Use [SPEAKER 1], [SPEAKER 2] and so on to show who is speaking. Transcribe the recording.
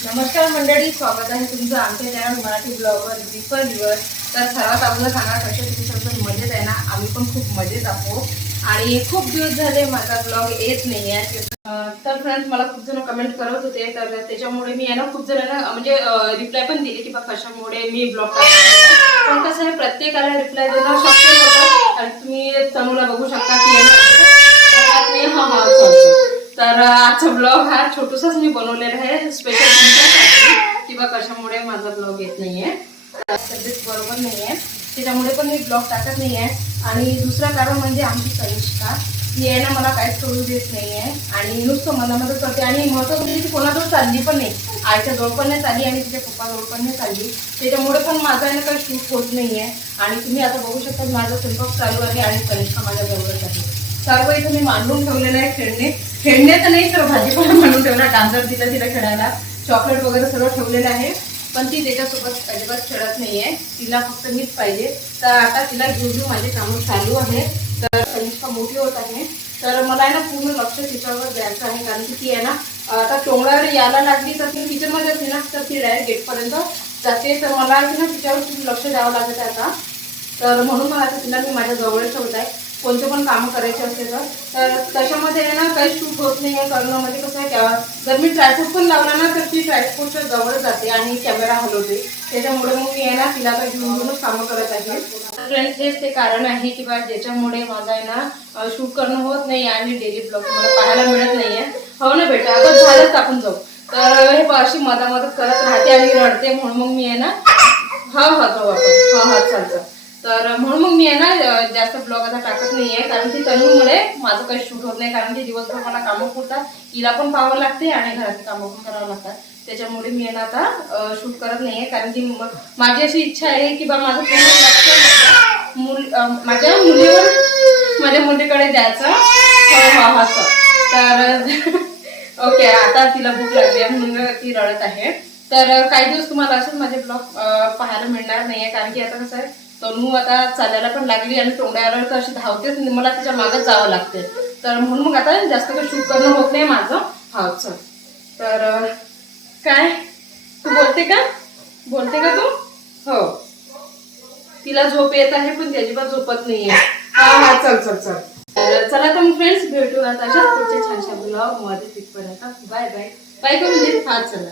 [SPEAKER 1] नमस्कार मंडळी स्वागत आहे तुमचं आमच्या चॅनल मराठी ब्लॉगवर दिवस दिवस तर सर्वात अगोदर सांगा कसे तुम्ही सर्व मजेत आहे ना आम्ही पण खूप मजेत आहोत. आणि खूप दिवस झाले माझा ब्लॉग येत नाही आहे तर फ्रेंड्स मला खूप जण कमेंट करत होते तर त्याच्यामुळे मी आहे ना खूप जणांना म्हणजे रिप्लाय पण दिली की बा कशामुळे मी ब्लॉग पण कसं आहे प्रत्येकाला रिप्लाय देणं शक्य होतं आणि तुम्ही तनुला बघू शकता की आहे ना, मी हा हा चालतो तर आजचा ब्लॉग हा छोटूसाच मी बनवलेला आहे. स्पेशल किंवा कशामुळे माझा ब्लॉग येत नाहीये. तर तब्येत बरोबर नाहीये. त्याच्यामुळे पण मी ब्लॉग टाकत नाहीये. आणि दुसरं कारण म्हणजे आमची कनिष्का ती आहे ना मला काहीच करू देत नाहीये. आणि नुसतं मनामध्ये करते. आणि महत्त्वाचं म्हणजे ती कोणाजवळ चालली पण नाही. आईच्या जवळ पण नाही चालली आणि तिच्या पप्पाजवळ पण नाही चालली. त्याच्यामुळे पण माझं आहे ना काही शूट होत नाहीये. आणि तुम्ही आता बघू शकता माझा स्वयंपाक चालू आहे आणि कनिष्का माझ्या जवळच आहे. सर्व इथं मी मांडून ठेवलेलं आहे खेळणे. खेळणे तर नाही तर भाजीपाला मांडून ठेवला डांगर दिला तिला खेळायला. चॉकलेट वगैरे सर्व ठेवलेलं आहे. पण ती त्याच्यासोबत अजिबात खेळत नाहीये. तिला फक्त मीच पाहिजे. तर आता तिला घेऊन घेऊन माझे कामं चालू आहे. तर कनिष्का मोठी होत आहे. तर मला आहे ना पूर्ण लक्ष तिच्यावर द्यायचं आहे. कारण की ती आहे ना आता टोंगळावर यायला लागली तर ती किचनमध्ये असते ना तर ती डायरेक्ट गेटपर्यंत जाते. तर मला आहे ना तिच्यावर खूप लक्ष द्यावं लागत आहे आता. तर म्हणून मला तिला मी माझ्या जवळ ठेवत आहे. कोणते पण कामं करायचे असेल तर. त्याच्यामध्ये आहे ना काही शूट होत नाही आहे. करणं कसं आहे का जर मी ट्रायफूट पण लावला ना तर ती ट्रायफूटच्या जवळ जाते आणि कॅमेरा हलवते. त्याच्यामुळे मग मी आहे ना तिला काही घेऊन घेऊनच कामं करत आहे. फ्रेंड्स हेच ते कारण आहे की बा ज्याच्यामुळे माझा आहे ना शूट करणं होत नाही आणि डेली ब्लॉग मला पाहायला मिळत नाहीये हो ना बेटा? आता झालंच आपण जाऊ. तर हे पाशी अशी मधामदत करत राहते आणि रडते म्हणून मग मी आहे ना हा हा जाऊ आपण. हा हा चालतं. तर म्हणून मग मी आहे ना जास्त ब्लॉग आता टाकत नाहीये. कारण की तनूमुळे माझं काही शूट होत नाही. कारण की दिवसभर मला कामं पुरतात. हिला पण पाहावं लागते आणि घरातली कामं पण करावं लागतात. त्याच्यामुळे मी आहे ना आता शूट करत नाहीये. कारण की माझी अशी इच्छा आहे की बा माझं पूर्ण लक्ष माझ्या मुल माझ्या मुलीवर माझ्या मुलीकडे द्यायचं. हो तर ओके आता तिला भूक लागली आहे म्हणून ती रडत आहे. तर काही दिवस तुम्हाला असंच माझे ब्लॉग पाहायला मिळणार नाहीये. कारण की आता कसं आहे तनू आता चालायला पण लागली आणि तोंडावर तर अशी धावतेच नाही, मला तिच्या मागच जावं लागते तर म्हणून मग आता जास्त काही शूट करणं होत नाही माझं. हा चल. तर काय? तू बोलते का? बोलते का तू? हो. तिला झोप येत आहे पण ती अजिबात झोपत नाहीये. हा हा चल चल चल. तर चला तर फ्रेंड्स भेटू आता अशाच पुढच्या छानशा ब्लॉगमध्ये तिथपर्यंत. बाय बाय बाय करून दे. हा चल.